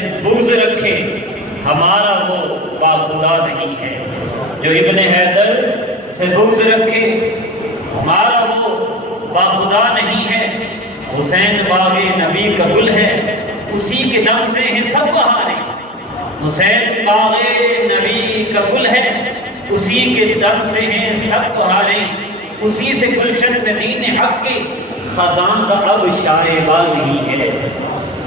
سے بغض رکھے ہمارا وہ باخدا نہیں ہے۔ جو ابن حیدر سے بغض رکھے ہمارا وہ باخدا نہیں ہے۔ حسین باغ نبی کا گل ہے، اسی کے دم سے ہیں سب بہاریں۔ حسین باغ نبی کا گل ہے، اسی کے دم سے ہیں سب بہاریں۔ اسی سے گلشن دین حق کے خزاں کا اب شائبہ نہیں ہے،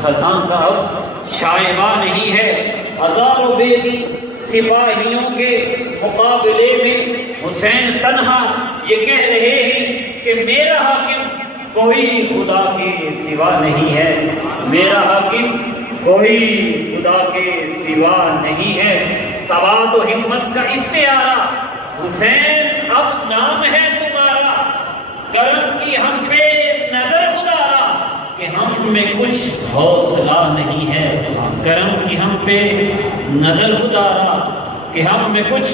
خزاں کا اب شائبہ نہیں ہے۔ ہزاروں بیدی سپاہیوں کے مقابلے میں حسین تنہا یہ کہہ رہے ہیں کہ میرا حاکم کوئی خدا کے سوا نہیں ہے، میرا حاکم کوئی خدا کے سوا نہیں ہے۔ ثبات و ہمت کا استعارہ حسین اب نام ہے تمہارا، کرم کی ہم پہ نظر گزارا کہ ہم میں کچھ حوصلہ نہیں ہے، کرم کی ہم پہ نظر گزارا کہ ہم میں کچھ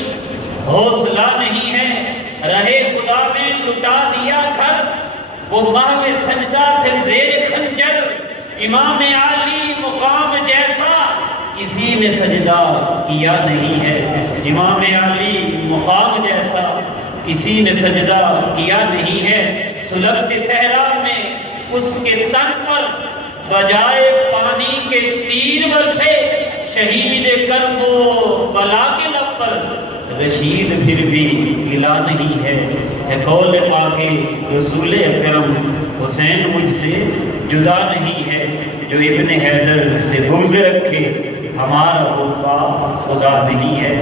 حوصلہ نہیں ہے۔ رہے خدا میں لٹا دیا گھر، وہ محو سجدہ تھے زیر خنجر۔ امام علی مقام جیسا کسی نے سجدہ کیا نہیں ہے، امام علی مقام جیسا کسی نے سجدہ کیا نہیں ہے۔ سلگتی صحرا میں اس کے تن پر بجائے پانی کے تیر برسے، شہید کرب و بلا کے لب پر رشید پھر بھی گلا نہیں ہے۔ قول پاک رسول اکرم حسین مجھ سے جدا نہیں ہے۔ جو ابن حیدر سے بغض رکھے ہمارا وہ خدا نہیں ہے۔